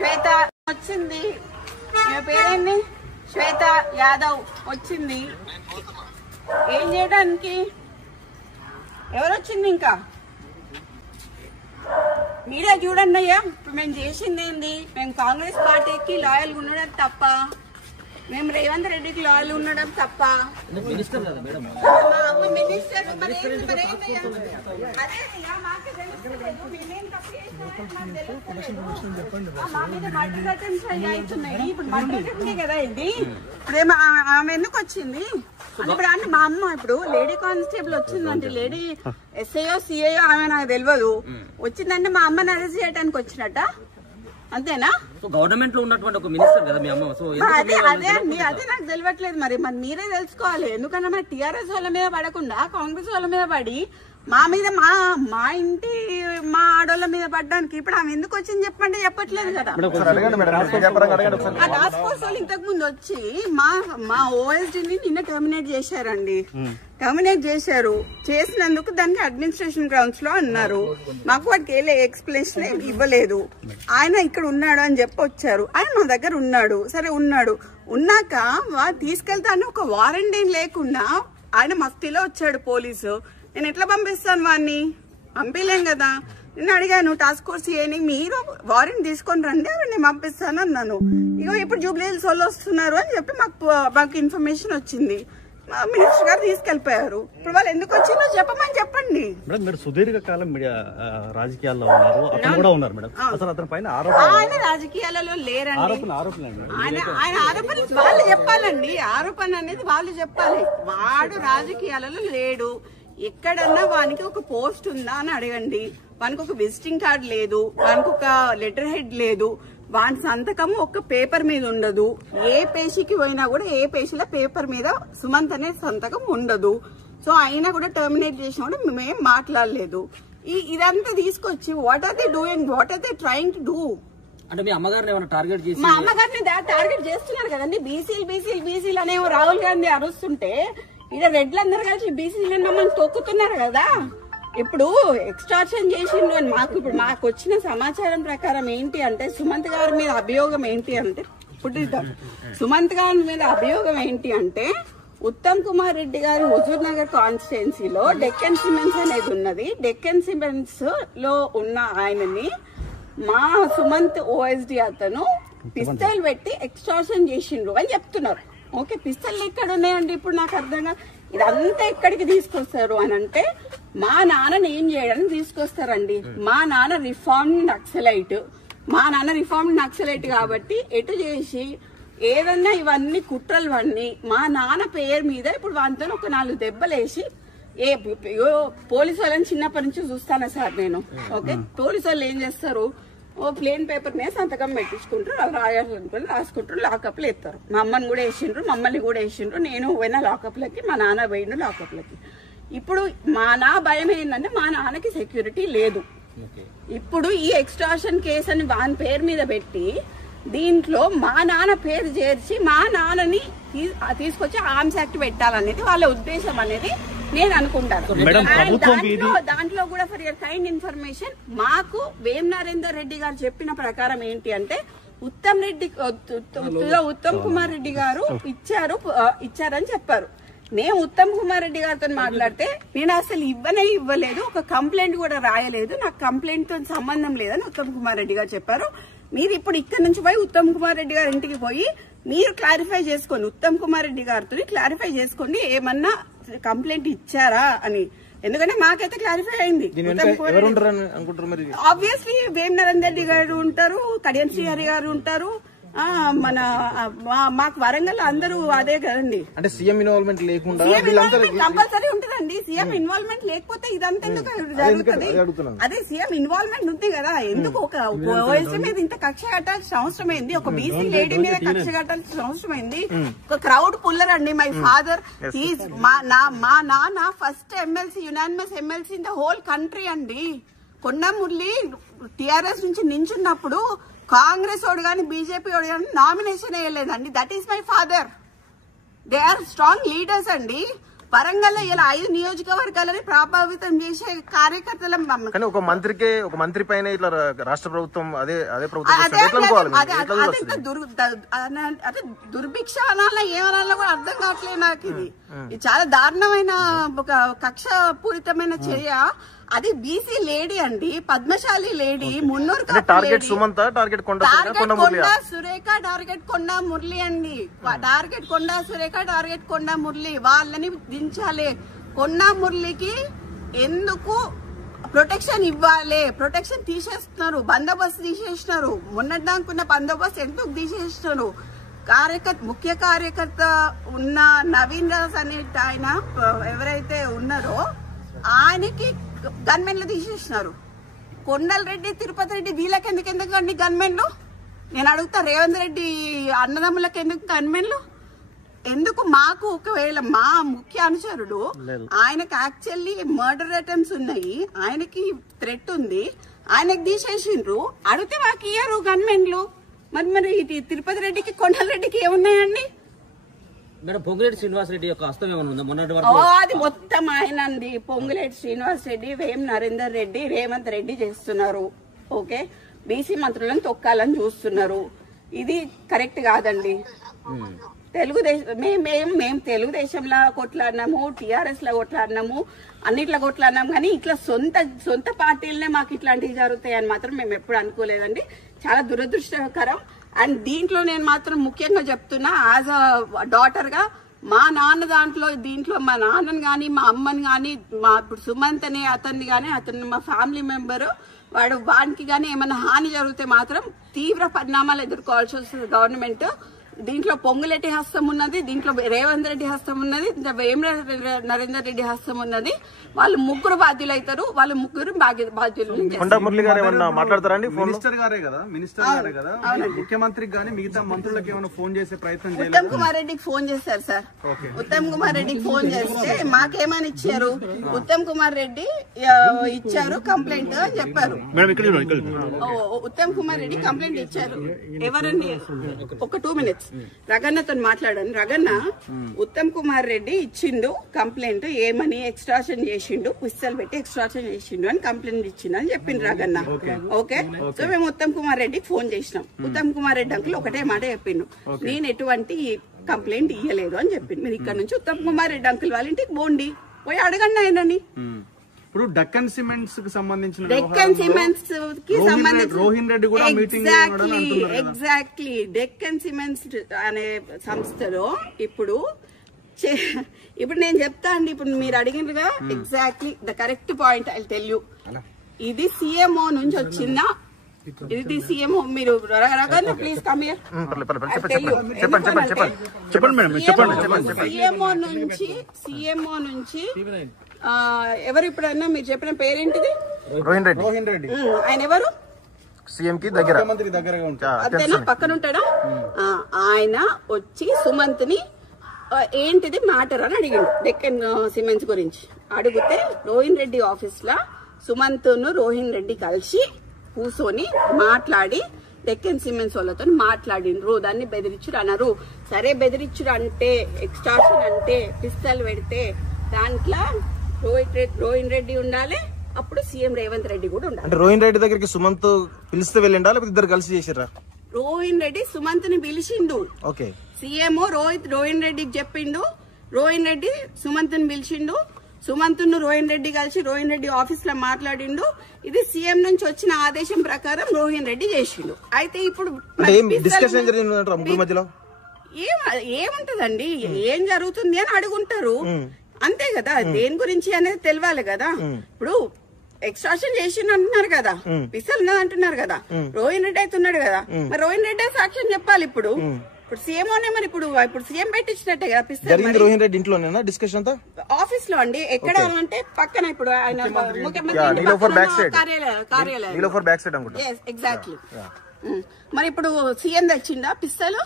శ్వేత వచ్చింది, పేరేంటి, శ్వేత యాదవ్ వచ్చింది. ఏం చేయడానికి? ఎవరు వచ్చింది? ఇంకా మీరే చూడండి అయ్యా. ఇప్పుడు మేము చేసింది ఏంది? మేము కాంగ్రెస్ పార్టీకి లాయల్ ఉండడం తప్ప, మేము రేవంత్ రెడ్డికి లాయల్ ఉండడం తప్ప. మినిస్టర్ కదా ఇది. ఇప్పుడు ఆమె ఎందుకు వచ్చింది? ఇప్పుడు అంటే మా అమ్మ ఇప్పుడు లేడీ కానిస్టేబుల్ వచ్చిందంటే, లేడీ ఎస్ఐఓ సిఐఓ ఆమె నాకు తెలియదు, వచ్చిందంటే మా అమ్మని అరెస్ట్ చేయడానికి వచ్చినట్ట, అంతేనా? గవర్నమెంట్ లో ఉన్నటువంటి ఒక మినిస్టర్ కదా మీ అమ్మ. అదే అండి, అదే నాకు తెలియట్లేదు. మరి మీరే తెలుసుకోవాలి. ఎందుకంటే మరి టీఆర్ఎస్ వాళ్ళ మీద పడకుండా కాంగ్రెస్ వాళ్ళ మీద పడి మా మీద మా ఇంటి మా ఆడోళ్ళ మీద పడ్డానికి ఇప్పుడు ఆమె ఎందుకు వచ్చింది చెప్పండి? చెప్పట్లేదు కదా. ఆ టాస్క్ ఫోర్స్ వాళ్ళు ఇంతకు ముందు వచ్చి మా ఓఎస్డీని నిన్న టర్మినేట్ చేశారండి. టర్మినేట్ చేశారు. చేసినందుకు దానికి అడ్మినిస్ట్రేషన్ గ్రౌండ్స్ లో అన్నారు. మాకు వాటికి ఏ ఎక్స్ప్లెనేషన్ ఇవ్వలేదు. ఆయన ఇక్కడ ఉన్నాడు అని చెప్పి వచ్చారు. ఆయన మా దగ్గర ఉన్నాడు. సరే ఉన్నాడు. ఉన్నాక తీసుకెళ్తాను ఒక వారెంట్ ఏం లేకుండా ఆయన మఫ్తీలో వచ్చాడు పోలీసు. నేను ఎట్లా పంపిస్తాను వాడిని? పంపించలేం కదా. నేను అడిగాను టాస్క్ ఫోర్స్ ఏని, మీరు వారెంట్ తీసుకొని రండి నేను పంపిస్తాను అన్నాను. ఇగో ఇప్పుడు జూబ్లీ హిల్స్ వాళ్ళు వస్తున్నారు అని చెప్పి మాకు ఇన్ఫర్మేషన్ వచ్చింది. మినిస్టర్ గారు తీసుకెళ్లిపోయారు. ఇప్పుడు వాళ్ళు ఎందుకు వచ్చిందో చెప్పమని చెప్పండి. మేడం మీరు సుదీర్ఘకాలం మీడియా రాజకీయాల్లో ఉన్నారు, అతను కూడా ఉన్నారు మేడం. అసలు అతని పైన ఆయన రాజకీయాలలో లేరండి. ఆయన ఆరోపణ వాళ్ళు చెప్పాలండి. ఆరోపణ అనేది వాళ్ళు చెప్పాలి. వాడు రాజకీయాలలో లేడు. ఎక్కడన్నా వానికి ఒక పోస్ట్ ఉందా అని అడగండి. వానికి ఒక విజిటింగ్ కార్డ్ లేదు, వానికి ఒక లెటర్ హెడ్ లేదు, వాని సంతకం ఒక పేపర్ మీద ఉండదు. ఏ పేషీకి పోయినా కూడా ఏ పేషీల పేపర్ మీద సుమంత్ అనే సంతకం ఉండదు. సో అయినా కూడా టర్మినేట్ చేసినా కూడా మేమేం మాట్లాడలేదు. ఇదంతా తీసుకొచ్చి what are they doing, what are they trying to do? అంటే మీ అమ్మగారిని ఏమైనా టార్గెట్ చేసి? మా అమ్మగారిని టార్గెట్ చేస్తున్నారు కదండి. బీసీలు అనే రాహుల్ గాంధీ అరుస్తుంటే ఇక్కడ రెడ్లందరూ కలిసి బీసీలను మమ్మల్ని తొక్కుతున్నారు కదా. ఇప్పుడు ఎక్స్టార్షన్ చేసిండు అని మాకు వచ్చిన సమాచారం ప్రకారం ఏంటి అంటే, సుమంత్ గారి మీద అభియోగం ఏంటి అంటే, సుమంత్ గారి మీద అభియోగం ఏంటి అంటే, ఉత్తమ్ కుమార్ రెడ్డి గారు హుజూర్ నగర్ కాన్స్టిట్యున్సీలో డెక్కన్ సిమెంట్స్ అనేది ఉన్నది. డెక్కన్ సిమెంట్స్ లో ఉన్న ఆయనని మా సుమంత్ ఓఎస్డి అతను పిస్తల్ పెట్టి ఎక్స్టార్షన్ చేసిండ్రు అని చెప్తున్నారు. ఓకే, పిస్తల్ ఎక్కడ ఉన్నాయండి? ఇప్పుడు నాకు అర్థంగా ఇదంతా ఎక్కడికి తీసుకొస్తారు అని అంటే, మా నాన్నని ఏం చేయడానికి తీసుకొస్తారండి. మా నాన్న రిఫార్మ్డ్ నక్సలైట్ కాబట్టి ఎటు చేసి ఏదన్నా ఇవన్నీ కుట్రలు అన్నీ మా నాన్న పేరు మీద ఇప్పుడు వాటితో ఒక 4 దెబ్బలేసి పోలీసు వాళ్ళని చిన్నప్పటి నుంచి చూస్తానా సార్ నేను. ఓకే, పోలీసు వాళ్ళు ఏం చేస్తారు, ప్లేన్ పేపర్ మీద సంతకం పెట్టించుకుంటారు, వాళ్ళు రాయాలనుకుని రాసుకుంటారు, లాకప్లు ఎత్తారు. మా అమ్మని కూడా వేసిండ్రు, మమ్మల్ని కూడా వేసిండ్రు. నేను పోయిన లాకప్లకి, మా నాన్న పోయిండు లాకప్లకి. ఇప్పుడు నా భయం ఏంటంటే మా నాన్నకి సెక్యూరిటీ లేదు. ఇప్పుడు ఈ ఎక్స్టార్షన్ కేసు అని వాని పేరు మీద పెట్టి దీంట్లో మా నాన్న పేరు చేర్చి మా నాన్నని తీసుకొచ్చి ఆర్మ్స్ యాక్ట్ పెట్టాలనేది వాళ్ళ ఉద్దేశం అనేది నేను అనుకుంటాను. దాంట్లో కూడా ఫర్ యువర్ కైండ్ ఇన్ఫర్మేషన్, మాకు వేం నరేందర్ రెడ్డి గారు చెప్పిన ప్రకారం ఏంటి అంటే, ఉత్తమ్ కుమార్ రెడ్డి గారు ఇచ్చారని చెప్పారు. నేను ఉత్తమ్ కుమార్ రెడ్డి గారితో మాట్లాడితే నేను అసలు ఇవ్వలేదు, ఒక కంప్లైంట్ కూడా రాయలేదు, నాకు కంప్లైంట్ తో సంబంధం లేదని ఉత్తమ్ కుమార్ రెడ్డి గారు చెప్పారు. మీరు ఇప్పుడు ఇక్కడ నుంచి పోయి ఉత్తమ్ కుమార్ రెడ్డి గారి ఇంటికి పోయి మీరు క్లారిఫై చేసుకోండి, ఉత్తమ్ కుమార్ రెడ్డి గారితో క్లారిఫై చేసుకోండి ఏమన్నా కంప్లైంట్ ఇచ్చారా అని. ఎందుకంటే మాకైతే క్లారిఫై అయింది. ఆబ్వియస్లీ వేం నరేందర్ రెడ్డి గారు ఉంటారు, కడియం శ్రీహరి గారు ఉంటారు, మాకు వరంగల్ అందరూ అదే కదండి. అంటే సీఎం ఇన్వాల్వ్మెంట్ లేకుండా కంపల్సరీ ఉంటుందండి. సీఎం ఇన్వాల్వ్మెంట్ లేకపోతే ఇదంతా ఎందుకు జరుగుతుంది? అదే సీఎం ఇన్వాల్వ్మెంట్ ఉంది కదా. ఎందుకు ఒక ఓఎస్సీ మీద ఇంత కక్ష కట్టాల్సిన అవసరం ఏంది? ఒక బీసీ లేడీ మీద కక్ష కట్టాల్సిన అవసరం ఏంది? ఒక క్రౌడ్ పుల్లర్ అండి. మై ఫాదర్ మా నాన్న first MLC, unanimous MLC in the whole country అండి. కొండమురళి టిఆర్ఎస్ నుంచి నించున్నప్పుడు కాంగ్రెస్ వాడు కానీ బీజేపీ వాడు కానీ నామినేషన్ వేయలేదండి. That is my father. They are strong leaders అండి. వరంగల్ లో ఇలా 5 నియోజకవర్గాలని ప్రభావితం చేసే కార్యకర్తల కానీ ఒక మంత్రి పైన ఇట్లా రాష్ట్ర ప్రభుత్వం అదే ప్రభుత్వం అదే దుర్భిక్ష అనాలా ఏమనాలో కూడా అర్థం కావట్లేదు నాకు. ఇది చాలా దారుణమైన ఒక కక్ష పూరితమైన చర్య. అది బీసీ లేడీ అండి, పద్మశాలి లేడీ, మున్నూరు టార్గెట్ సుమంత, టార్గెట్ కొండ సురేఖ, టార్గెట్ కొండ మురళి అండి. టార్గెట్ కొండ సురేఖ, టార్గెట్ కొండ మురళి వాళ్ళని దించాలి. కొండ మురళికి ఎందుకు ప్రొటెక్షన్ ఇవ్వాలి? ప్రొటెక్షన్ తీసేస్తున్నారు, బందోబస్తు తీసేస్తున్నారు. మొన్నటిదాకున్న బందోబస్తు ఎందుకు తీసేస్తున్నారు? ముఖ్య కార్యకర్త ఉన్న నవీన్ రాజ్ అనే ఆయన ఎవరైతే ఉన్నారో ఆయనకి గన్మెన్లు తీసేసినారు. కొండల రెడ్డి, తిరుపతి రెడ్డి వీళ్ళకి ఎందుకండి గన్మెన్లు? నేను అడుగుతా, రేవంత్ రెడ్డి అన్నదమ్ములకు ఎందుకు గన్మెన్లు? ఎందుకు? మాకు ఒకవేళ మా ముఖ్య అనుచరుడు ఆయనకు యాక్చువల్లీ మర్డర్ అటెంప్ట్స్ ఉన్నాయి, ఆయనకి థ్రెట్ ఉంది, ఆయనకు తీసేసిండ్రు. అడిగితే మాకు ఇయ్యారు గన్మెన్లు. మరి తిరుపతి రెడ్డికి కొండల రెడ్డికి ఏమున్నాయండి? మేడం పొంగులేటి శ్రీనివాస్ రెడ్డి యొక్క హస్తం ఏమైనా ఉందా? మొన్నటి వరకు అది మొత్తం ఆయనండి. పొంగులేటి శ్రీనివాస్ రెడ్డి, వేం నరేందర్ రెడ్డి, రేవంత్ రెడ్డి చేస్తున్నారు. ఓకే, బీసీ మంత్రులను తొక్కాలని చూస్తున్నారు. ఇది కరెక్ట్ కాదండి. తెలుగుదేశం మేము తెలుగుదేశంలో కొట్లాడినాము, టీఆర్ఎస్ లో కొట్లాడినాము, అన్నిట్లో కొట్లాడినాము. కానీ ఇట్లా సొంత పార్టీలనే మాకు ఇట్లాంటివి జరుగుతాయని మాత్రం మేము ఎప్పుడు అనుకోలేదండి. చాలా దురదృష్టకరం. అండ్ దీంట్లో నేను మాత్రం ముఖ్యంగా చెప్తున్నా, యాజ్ అ డాటర్ గా మా నాన్న దీంట్లో మా నాన్నని గాని, మా అమ్మని గాని, మా ఇప్పుడు సుమంత్ అనే అతన్ని గాని, అతను మా ఫ్యామిలీ మెంబర్, వానికి గాని ఏమైనా హాని జరిగితే మాత్రం తీవ్ర పరిణామాలు ఎదుర్కోవాల్సి వస్తుంది గవర్నమెంట్. దీంట్లో పొంగులేటి హస్తం ఉన్నది, దీంట్లో రేవంత్ రెడ్డి హస్తం ఉన్నది, వేం నరేందర్ రెడ్డి హస్తం ఉన్నది. వాళ్ళు ముగ్గురు బాధ్యులు అవుతారు. వాళ్ళు ముగ్గురు బాధ్యులు. మినిస్టర్ గారే కదా ముఖ్యమంత్రికి గానీ మిగతా మంత్రులకు ఏమైనా ఫోన్ చేసే ప్రయత్నం చేయాలి. ఉత్తమ్ కుమార్ రెడ్డికి ఫోన్ చేశారు సార్. ఉత్తమ్ కుమార్ రెడ్డికి ఫోన్ చేస్తే మాకేమని ఇచ్చారు? ఉత్తమ్ కుమార్ రెడ్డి ఇచ్చారు కంప్లైంట్ అని చెప్పారు. ఉత్తమ్ కుమార్ రెడ్డి కంప్లైంట్ ఇచ్చారు. ఎవరండి? ఒక 2 minutes రగన్నతో మాట్లాడాను. రగన్న, ఉత్తమ్ కుమార్ రెడ్డి ఇచ్చిండు కంప్లైంట్, ఏమని ఎక్స్ట్రాషన్ చేసిండు, పిస్తల్ పెట్టి ఎక్స్ట్రాషన్ చేసిండు అని కంప్లైంట్ ఇచ్చిండు అని చెప్పిండు రగన్న. ఓకే, సో మేము ఉత్తమ్ కుమార్ రెడ్డికి ఫోన్ చేసినాం. ఉత్తమ్ కుమార్ రెడ్డి అంకుల్ ఒకటే మాట చెప్పిండు, నేను ఎటువంటి కంప్లైంట్ ఇయ్యలేదు అని చెప్పిండు. మీరు ఇక్కడ నుంచి ఉత్తమ్ కుమార్ రెడ్డి అంకుల్ వాళ్ళ ఇంటికి పోండి, పోయి అడగండి ఆయనని. ఇప్పుడు డక్కన్ సిమెంట్స్ కి సంబంధించిన రోహిన్ రెడ్డి కూడా ఎగ్జాక్ట్లీ డెక్కన్ సిమెంట్స్ అనే సంస్థలో ఇప్పుడు నేను చెప్తా అండి. ఇప్పుడు మీరు అడిగినగా exactly the correct point I tell you. ఇది సిఎంఓ నుంచి వచ్చిందా? ఇది సిఎంఓ. మీరు ప్లీజ్ కమ్ హియర్. సిఎంఓ నుంచి ఎవరు ఇప్పుడన్నా మీరు చెప్పిన పేరేంటిది? రోహిన్ రెడ్డి. ఆయన ఎవరు? సీఎం కి దగ్గర, అదేనా పక్కన ఉంటాడా? ఆయన వచ్చి సుమంత్ ని ఏంటిది మ్యాటర్ అని అడిగిండు డెక్కన్ సిమెంట్స్ గురించి. అడిగితే రోహిన్ రెడ్డి ఆఫీస్ లా సుమంత్ ను రోహిన్ రెడ్డి కలిసి కూర్చొని మాట్లాడి డెక్కన్ సిమెంట్స్ వాళ్ళతో మాట్లాడిండ్రు. దాన్ని బెదిరించుడు అన్నారు. సరే, బెదిరించుడు అంటే, ఎక్స్టార్షన్ అంటే, పిస్తల్ పెడితే దాంట్లో రోహిన్ రెడ్డి ఉండాలి, అప్పుడు సీఎం రేవంత్ రెడ్డి కూడా ఉండాలి. అంటే రోహిన్ రెడ్డి దగ్గరికి సుమంత్ పిలిస్తే వెళ్ళిండా, లేకపోతే ఇద్దరు కలిసి చేసిర్రా? రోహిన్ రెడ్డి సుమంత్ ని పిలిచిండు. ఓకే, సీఎం రోహిన్ రెడ్డికి చెప్పిండు, రోహిన్ రెడ్డి సుమంత్ ని పిలిచిండు, సుమంత్ ను రోహిన్ రెడ్డి కలిసి రోహిన్ రెడ్డి ఆఫీస్ లో మాట్లాడిండు. ఇది సీఎం నుంచి వచ్చిన ఆదేశం ప్రకారం రోహిన్ రెడ్డి చేసిండు. అయితే ఇప్పుడు ఏముంటదండి, ఏం జరుగుతుంది అని అడుగుంటారు అంతే కదా. దేని గురించి అనేది తెలియాలి కదా. ఇప్పుడు ఎక్స్ట్రాక్షన్ చేసిండు అంటున్నారు కదా, పిస్తల్ ఉన్నది అంటున్నారు కదా, రోహిన్ రెడ్డి అయితే ఉన్నాడు కదా, మరి రోహిన్ రెడ్డి సాక్ష్యం చెప్పాలి. ఇప్పుడు సీఎంఓనే మరి ఇప్పుడు సీఎం పెట్టించినట్టే కదా పిస్తల్. రోహిన్ రెడ్డి ఇంట్లోనేనా డిస్కషన్ అంతా? ఆఫీస్ లో అండి. ఎక్కడ అంటే పక్కన ఇప్పుడు ఆయన ముఖ్యమంత్రి ఎగ్జాక్ట్లీ. మరి ఇప్పుడు సీఎం తెచ్చిండా పిస్తల్?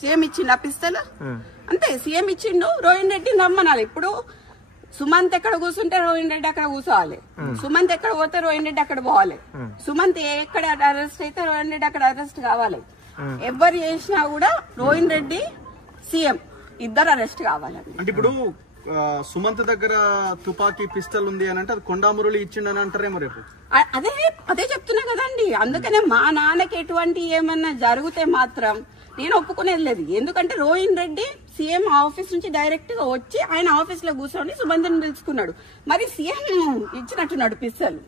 సీఎం ఇచ్చిండా పిస్తల్? అంతే, సీఎం ఇచ్చిండు, రోహిన్ రెడ్డి నమ్మనాలి. ఇప్పుడు సుమంత్ ఎక్కడ కూర్చుంటే రోహిన్ రెడ్డి అక్కడ కూర్చోవాలి, సుమంత్ ఎక్కడ పోతే రోహిన్ రెడ్డి అక్కడ పోవాలి, సుమంత్ ఎక్కడ అరెస్ట్ అయితే రోహిన్ రెడ్డి అక్కడ అరెస్ట్ కావాలి. ఎవరు చేసినా కూడా రోహిన్ రెడ్డి సీఎం ఇద్దరు అరెస్ట్ కావాలండి. అంటే ఇప్పుడు సుమంత్ దగ్గర తుపాకీ పిస్టల్ ఉంది అని అంటే అది కొండా మురళి ఇచ్చిండని అంటారేమో రేపు. అదే చెప్తున్నా కదండి. అందుకనే మా నాన్నకి ఎటువంటి ఏమన్నా జరిగితే మాత్రం నేను ఒప్పుకునేది లేదు. ఎందుకంటే రోహిన్ రెడ్డి సీఎం ఆఫీస్ నుంచి డైరెక్ట్ గా వచ్చి ఆయన ఆఫీస్ లో కూర్చొని సుమంత్ని పిలుచుకున్నాడు. మరి సీఎం ఇచ్చినట్టున్నాడు పిస్టల్.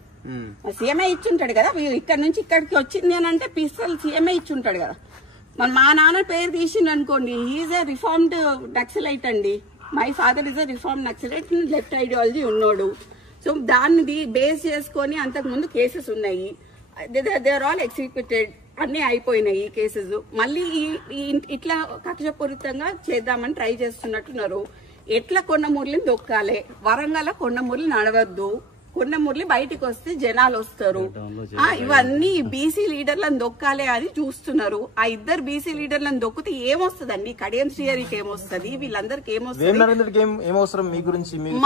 సీఎంఏ ఇచ్చుంటాడు కదా. ఇక్కడ నుంచి ఇక్కడికి వచ్చింది అని అంటే పిస్టల్ సీఎంఏ ఇచ్చుంటాడు కదా. మరి మా నాన్న పేరు తీసిండు అనుకోండి, హీఈస్ ఏ రిఫార్మ్డ్ నక్సలైట్ అండి. My father is a reform naxalite, left ideology ఉన్నాడు. సో దాన్ని బేస్ చేసుకొని అంతకు ముందు కేసెస్ ఉన్నాయి. దే ఆర్ ఆల్ ఎగ్జిక్యూటెడ్, అన్ని అయిపోయినాయి కేసెస్. మళ్ళీ ఇట్లా కక్షపూరితంగా చేద్దామని ట్రై చేస్తున్నట్టున్నారు. ఎట్లా కొండమురళిని దొక్కాలి, వరంగల్ కొండమురళి నడవద్దు, కొండమురళి బయటికి వస్తే జనాలు వస్తారు, ఇవన్నీ బీసీ లీడర్లను దొక్కాలి అని చూస్తున్నారు. ఆ ఇద్దరు బీసీ లీడర్లను దొక్కితే ఏమొస్తుందండి? కడియం శ్రీహరికి ఏమొస్తుంది, వీళ్ళందరికి ఏమొస్తుంది?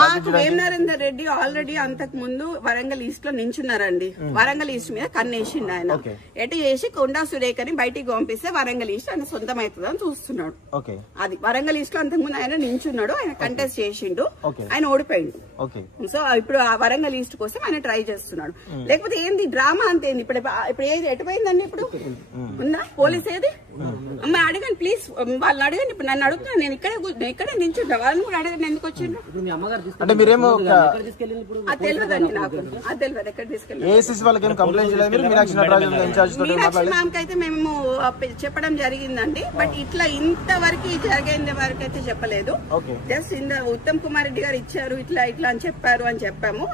మాకు వేం నరేందర్ రెడ్డి ఆల్రెడీ అంతకు ముందు వరంగల్ ఈస్ట్ లో నించున్నారండి. వరంగల్ ఈస్ట్ మీద కన్నేసిండు ఆయన. ఎటు చేసి కొండా సురేఖని బయటికి పంపిస్తే వరంగల్ ఈస్ట్ ఆయన సొంతం అవుతుందని చూస్తున్నాడు. అది వరంగల్ ఈస్ట్ లో అంతకు ముందు ఆయన నించున్నాడు, ఆయన కంటెస్ట్ చేసిండు, ఆయన ఓడిపోయిండు. సో ఇప్పుడు ఆ వరంగల్ ఈస్ట్ కోసం ఆయన ట్రై చేస్తున్నాడు. లేకపోతే ఏంది డ్రామా అంతేంది? ఇప్పుడు ఏది ఎటుపోయిందండి? ఇప్పుడు ఉందా పోలీస్ ఏది? అమ్మ అడగండి ప్లీజ్, వాళ్ళని అడగండి. ఇప్పుడు నన్ను అడుగుతున్నా, నేను ఇక్కడే నించుంటా, వాళ్ళని కూడా అడగండి ఎందుకు వచ్చిండు. అది తెలియదండి నాకు, అది తెలియదు ఎక్కడ తీసుకెళ్ళి. మీనాక్షి మ్యామ్ కైతే మేము చెప్పడం జరిగిందండి, బట్ ఇట్లా ఇంతవరకు జరిగేంత వరకు అయితే చెప్పలేదు. జస్ట్ ఉత్తమ్ కుమార్ రెడ్డి గారు ఇచ్చారు, ఇట్లా ఇట్లా అని చెప్పారు అని చెప్పాము.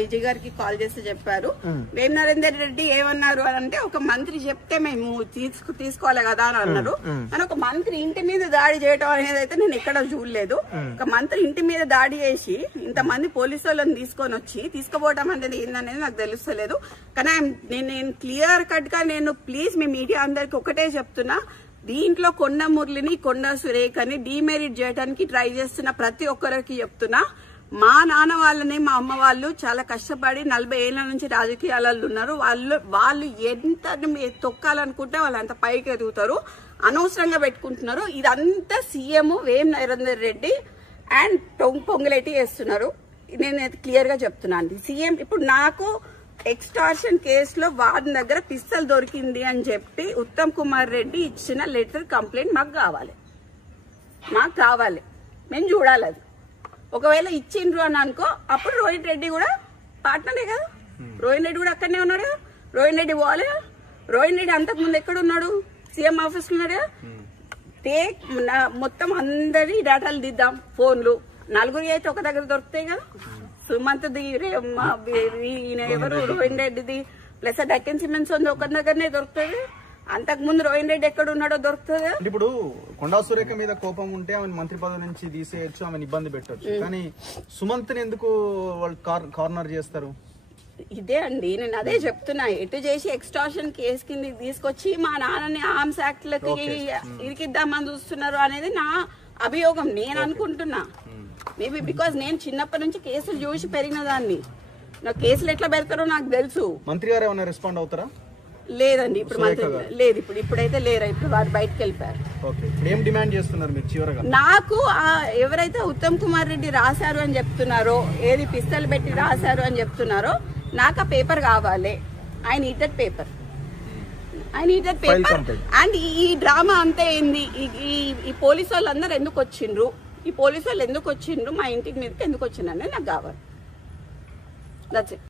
ఐజీ గారికి కాల్ చేసి చెప్పారు. వేం నరేందర్ రెడ్డి ఏమన్నారు అని అంటే, ఒక మంత్రి చెప్తే మేము తీసుకోవాలి కదా అని అన్నారు. కానీ ఒక మంత్రి ఇంటి మీద దాడి చేయడం అనేది అయితే నేను ఎక్కడ చూడలేదు. ఒక మంత్రి ఇంటి మీద దాడి చేసి ఇంతమంది పోలీసు వాళ్ళని తీసుకొని వచ్చి తీసుకుపోవడం అనేది ఏందనేది నాకు తెలుస్తలేదు. కానీ నేను క్లియర్ కట్ గా నేను ప్లీజ్ మీ మీడియా అందరికి ఒకటే చెప్తున్నా, దీంట్లో కొండ మురళిని కొండా సురేఖని డీమెరిట్ చేయడానికి ట్రై చేస్తున్న ప్రతి ఒక్కరికి చెప్తున్నా, మా నాన్న వాళ్ళని మా అమ్మ వాళ్ళు చాలా కష్టపడి 40 ఏళ్ల నుంచి రాజకీయాలలో ఉన్నారు. వాళ్ళు ఎంత తొక్కాలనుకుంటే వాళ్ళు అంత పైకి ఎదుగుతారు, అనవసరంగా పెట్టుకుంటున్నారు. ఇదంతా CM Vem Narender Reddy and Ponguleti చేస్తున్నారు. నేను క్లియర్ గా చెప్తున్నాను. సీఎం ఇప్పుడు నాకు ఎక్స్టార్షన్ కేసులో వాడి దగ్గర పిస్తల్ దొరికింది అని చెప్పి ఉత్తమ్ కుమార్ రెడ్డి ఇచ్చిన లెటర్ కంప్లైంట్ మాకు కావాలి, మేము చూడాలి. అది ఒకవేళ ఇచ్చిండ్రు అని అనుకో, అప్పుడు రోహిన్ రెడ్డి కూడా పార్ట్నరే కదా. రోహిన్ రెడ్డి కూడా అక్కడనే ఉన్నాడు కదా. రోహిన్ రెడ్డి పోవాలి కదా. రోహిన్ రెడ్డి అంతకు ముందు ఎక్కడ ఉన్నాడు? సీఎం ఆఫీస్ లో ఉన్నాడు కదా. మొత్తం అందరి డేటాలు దిద్దాం, ఫోన్లు. నలుగురి అయితే ఒక దగ్గర దొరుకుతాయి కదా. సుమంత్ది, ఎవరు రోహిన్ రెడ్డిది ప్లస్ డక్కన్ సిమెంట్స్ ఉంది ఒక దగ్గరనే దొరుకుతుంది. అంతకు ముందు రోహిన్ రెడ్డి ఎక్కడ ఉన్నాడో దొరుకుతుంది. ఇప్పుడు కొండా సురేఖ మీద కోపం ఉంటే ఆమె మంత్రి పదవి నుంచి తీసేయచ్చు, ఆమెను ఇబ్బంది పెట్టచ్చు. కానీ సుమంత్ ని ఎందుకు వాళ్ళు కార్నర్ చేస్తారు? ఇదే అండి నేను అదే చెప్తున్నా. ఎటు చేసి ఎక్స్టార్షన్ కేసు కింద తీసుకొచ్చి మా నాన్నని ఆర్మ్స్ యాక్ట్ లకి ఇరికిద్దామని చూస్తున్నారు అనేది నా అభియోగం. నేను అనుకుంటున్నా మేబీ బికాస్ నేను చిన్నప్పటి నుంచి కేసులు చూసి పెరిగిన దాన్ని. నాకు కేసులు ఎట్లా పెడతారో నాకు తెలుసు. మంత్రి గారు ఏమైనా రెస్పాండ్ అవుతారా? లేదండి ఇప్పుడు మంత్రి లేదు, ఇప్పుడైతే లేరు. ఇప్పుడు వారు బయటకు వెళ్ళిపోయారు. ఏం డిమాండ్ చేస్తున్నారు మీరు చివరగా? నాకు ఎవరైతే ఉత్తమ్ కుమార్ రెడ్డి రాశారు అని చెప్తున్నారో, ఏది పిస్తల్ పెట్టి రాశారు అని చెప్తున్నారో, నాకు ఆ పేపర్ కావాలి. I need that paper. And ఈ డ్రామా అంతా ఏంది? ఈ పోలీసు వాళ్ళందరూ ఎందుకు వచ్చిండ్రు, ఈ పోలీసు వాళ్ళు ఎందుకు వచ్చిండ్రు, మా ఇంటికి మీదకి ఎందుకు వచ్చిండ్రు అనేది నాకు కావాలి. That's it.